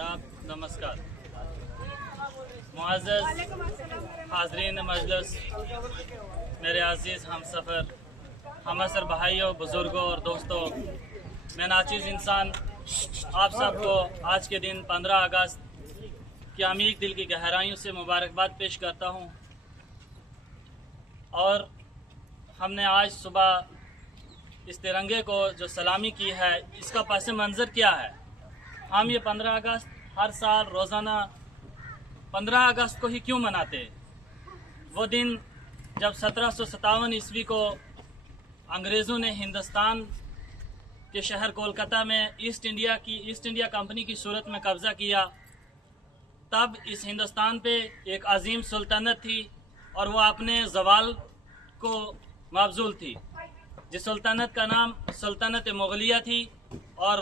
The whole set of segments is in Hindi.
आदाब, नमस्कार। मुअज़्ज़ज़ हाज़रीन मजलिस, मेरे अज़ीज़ हमसफ़र, हमअसर भाइयों, बुज़ुर्गों और दोस्तों, मैं नाचीज़ इंसान आप सबको आज के दिन 15 अगस्त की अमीर दिल की गहराइयों से मुबारकबाद पेश करता हूँ। और हमने आज सुबह इस तिरंगे को जो सलामी की है, इसका पस मंज़र क्या है। हम ये 15 अगस्त हर साल रोज़ाना 15 अगस्त को ही क्यों मनाते हैं? वो दिन जब 1757 ईस्वी को अंग्रेज़ों ने हिंदुस्तान के शहर कोलकाता में ईस्ट इंडिया कंपनी की सूरत में कब्ज़ा किया, तब इस हिंदुस्तान पे एक अजीम सुल्तनत थी और वो अपने ज़वाल को मबजूल थी। जिस सुल्तनत का नाम सुल्तनत मुग़लिया थी और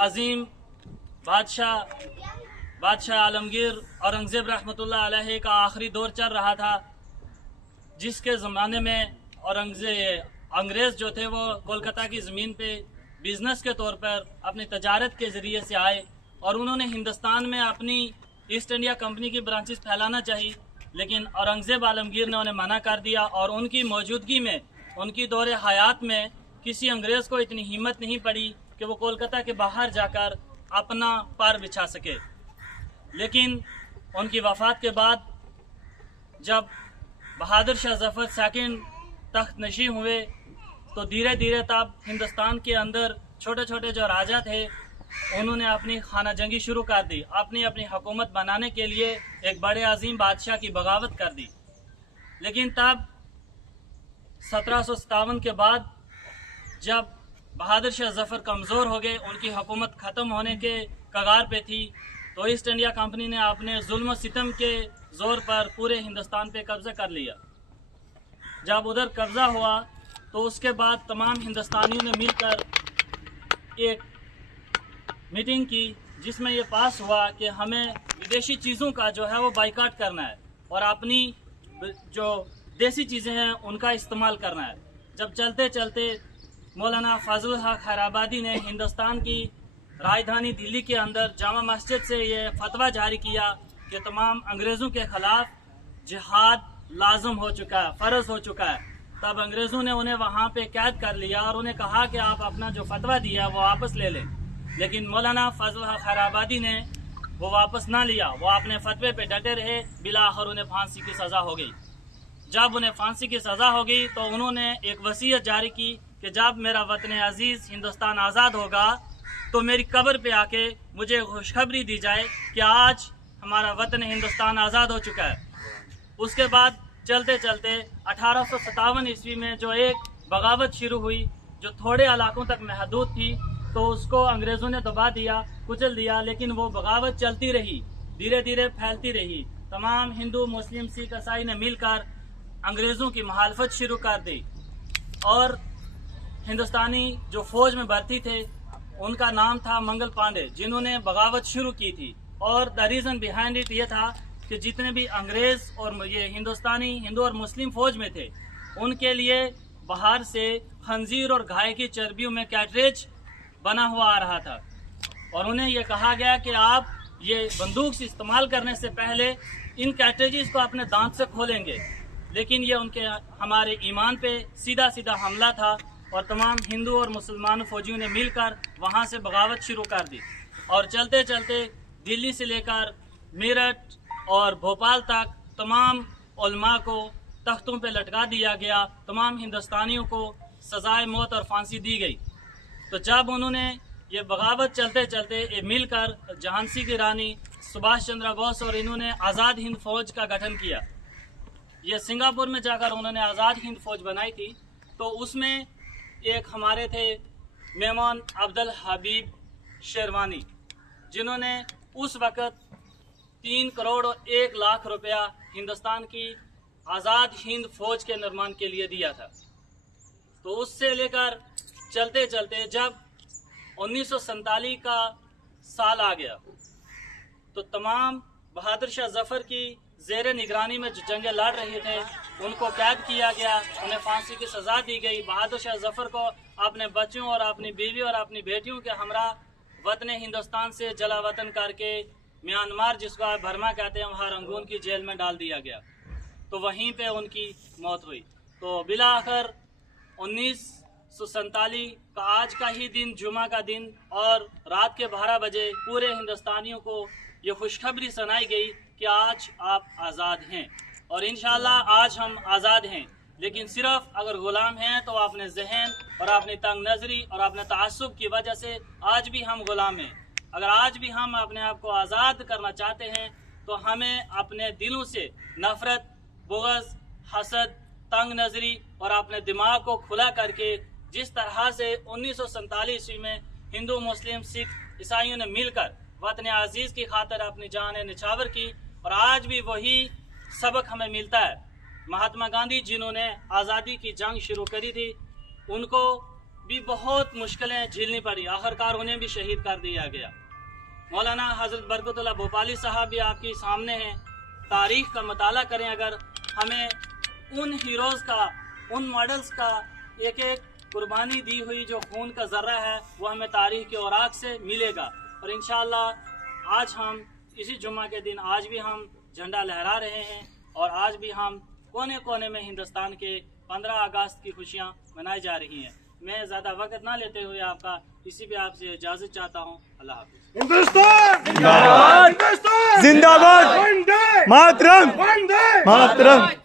अजीम बादशाह आलमगीर औरंगज़ेब रहमतुल्लाह अलैहि का आखिरी दौर चल रहा था, जिसके ज़माने में अंग्रेज़ जो थे वो कोलकाता की ज़मीन पे बिज़नेस के तौर पर अपनी तजारत के ज़रिए से आए और उन्होंने हिंदुस्तान में अपनी ईस्ट इंडिया कंपनी की ब्रांचेस फैलाना चाहिए, लेकिन औरंगज़ेब आलमगीर ने उन्हें मना कर दिया और उनकी मौजूदगी में, उनकी दौरे हयात में किसी अंग्रेज़ को इतनी हिम्मत नहीं पड़ी कि वो कोलकाता के बाहर जाकर अपना पैर बिछा सके। लेकिन उनकी वफ़ात के बाद जब बहादुर शाह ज़फ़र सेकंड तख्त नशी हुए, तो धीरे धीरे तब हिंदुस्तान के अंदर छोटे छोटे जो राजा थे उन्होंने अपनी खाना जंगी शुरू कर दी, अपनी हुकूमत बनाने के लिए एक बड़े अजीम बादशाह की बगावत कर दी। लेकिन तब 1757 के बाद जब बहादुर शाह ज़फ़र कमज़ोर हो गए, उनकी हुकूमत ख़त्म होने के कगार पे थी, तो ईस्ट इंडिया कंपनी ने अपने जुल्म सितम के ज़ोर पर पूरे हिंदुस्तान पे कब्ज़ा कर लिया। जब उधर कब्ज़ा हुआ तो उसके बाद तमाम हिंदुस्तानियों ने मिलकर एक मीटिंग की, जिसमें ये पास हुआ कि हमें विदेशी चीज़ों का जो है वो बाइकाट करना है और अपनी जो देसी चीज़ें हैं उनका इस्तेमाल करना है। जब चलते चलते मौलाना फजल हक खैराबादी ने हिंदुस्तान की राजधानी दिल्ली के अंदर जामा मस्जिद से ये फतवा जारी किया कि तमाम अंग्रेज़ों के ख़िलाफ़ जिहाद लाजम हो चुका है, फ़र्ज़ हो चुका है। तब अंग्रेज़ों ने उन्हें वहाँ पे कैद कर लिया और उन्हें कहा कि आप अपना जो फतवा दिया वो वापस ले लें। लेकिन मौलाना फजल हक खैराबादी ने वो वापस ना लिया, वो अपने फतवे पे डटे रहे। बिलाखिर उन्हें फांसी की सज़ा हो गई। जब उन्हें फांसी की सज़ा हो गई तो उन्होंने एक वसीयत जारी की कि जब मेरा वतन अजीज़ हिंदुस्तान आज़ाद होगा तो मेरी कब्र पे आके मुझे खुशखबरी दी जाए कि आज हमारा वतन हिंदुस्तान आज़ाद हो चुका है। उसके बाद चलते चलते 1857 ईस्वी में जो एक बगावत शुरू हुई, जो थोड़े इलाकों तक महदूद थी, तो उसको अंग्रेज़ों ने दबा दिया, कुचल दिया। लेकिन वो बगावत चलती रही, धीरे धीरे फैलती रही। तमाम हिंदू, मुस्लिम, सिख, ईसाई ने मिलकर अंग्रेज़ों की मुखालफत शुरू कर दी और हिंदुस्तानी जो फ़ौज में भर्ती थे उनका नाम था मंगल पांडे, जिन्होंने बगावत शुरू की थी। और द रीज़न बिहाइंड इट ये था कि जितने भी अंग्रेज़ और ये हिंदुस्तानी हिंदू और मुस्लिम फ़ौज में थे, उनके लिए बाहर से खंजीर और गाय की चर्बियों में कैटरेज बना हुआ आ रहा था और उन्हें यह कहा गया कि आप ये बंदूक से इस्तेमाल करने से पहले इन कैटरेजेस को अपने दांत से खोलेंगे। लेकिन ये हमारे ईमान पे सीधा सीधा हमला था और तमाम हिंदू और मुसलमान फौजियों ने मिलकर वहाँ से बगावत शुरू कर दी और चलते चलते दिल्ली से लेकर मेरठ और भोपाल तक तमाम उलमा को तख्तों पे लटका दिया गया। तमाम हिंदुस्तानियों को सजाए मौत और फांसी दी गई। तो जब उन्होंने ये बगावत चलते चलते मिलकर झांसी की रानी सुभाष चंद्र बोस और इन्होंने आज़ाद हिंद फौज का गठन किया। ये सिंगापुर में जाकर उन्होंने आज़ाद हिंद फौज बनाई थी। तो उसमें एक हमारे थे मेमन अब्दुल हबीब शेरवानी, जिन्होंने उस वक़्त 3 करोड़ और 1 लाख रुपया हिंदुस्तान की आज़ाद हिंद फौज के निर्माण के लिए दिया था। तो उससे लेकर चलते चलते जब 1947 का साल आ गया तो तमाम बहादुर शाह ज़फ़र की ज़ेर निगरानी में जो जंगें लड़ रहे थे उनको कैद किया गया, उन्हें फांसी की सज़ा दी गई। बहादुर शाह ज़फ़र को अपने बच्चों और अपनी बीवी और अपनी बेटियों के हमरा वतन हिंदुस्तान से जला वतन करके म्यांमार, जिसको आप बर्मा कहते हैं, वहाँ रंगून की जेल में डाल दिया गया। तो वहीं पे उनकी मौत हुई। तो बिला आखिर 1947 का आज का ही दिन, जुमा का दिन, और रात के 12 बजे पूरे हिंदुस्तानियों को ये खुशखबरी सुनाई गई कि आज आप आज़ाद हैं। और इंशाल्लाह आज हम आज़ाद हैं, लेकिन सिर्फ अगर गुलाम हैं तो अपने जहन और अपनी तंग नजरी और अपने तासुब की वजह से आज भी हम गुलाम हैं। अगर आज भी हम अपने आप को आज़ाद करना चाहते हैं तो हमें अपने दिलों से नफरत, बुग़्ज़, हसद, तंग नजरी और अपने दिमाग को खुला करके, जिस तरह से 1947 ईस्वी में हिंदू, मुस्लिम, सिख, ईसाइयों ने मिलकर वतन अजीज़ की खातिर अपनी जान निछावर की, और आज भी वही सबक हमें मिलता है। महात्मा गांधी जिन्होंने आज़ादी की जंग शुरू करी थी, उनको भी बहुत मुश्किलें झेलनी पड़ी, आखिरकार उन्हें भी शहीद कर दिया गया। मौलाना हज़रत बरकतुल्लाह भोपाली साहब भी आपके सामने हैं। तारीख़ का मताला करें, अगर हमें उन हीरोज़ का, उन मॉडल्स का एक एक कुर्बानी दी हुई जो खून का ज़र्रा है, वो हमें तारीख़ के औराक से मिलेगा। और इंशाअल्लाह आज हम इसी जुम्मा के दिन आज भी हम झंडा लहरा रहे हैं, और आज भी हम कोने कोने में हिंदुस्तान के 15 अगस्त की खुशियाँ मनाई जा रही हैं। मैं ज़्यादा वक्त ना लेते हुए आपका इसी पे आपसे इजाज़त चाहता हूँ। अल्लाह हाफ़िज़। हिंदुस्तान जिंदाबाद, हिंदुस्तान जिंदाबाद, मातरम मातरम।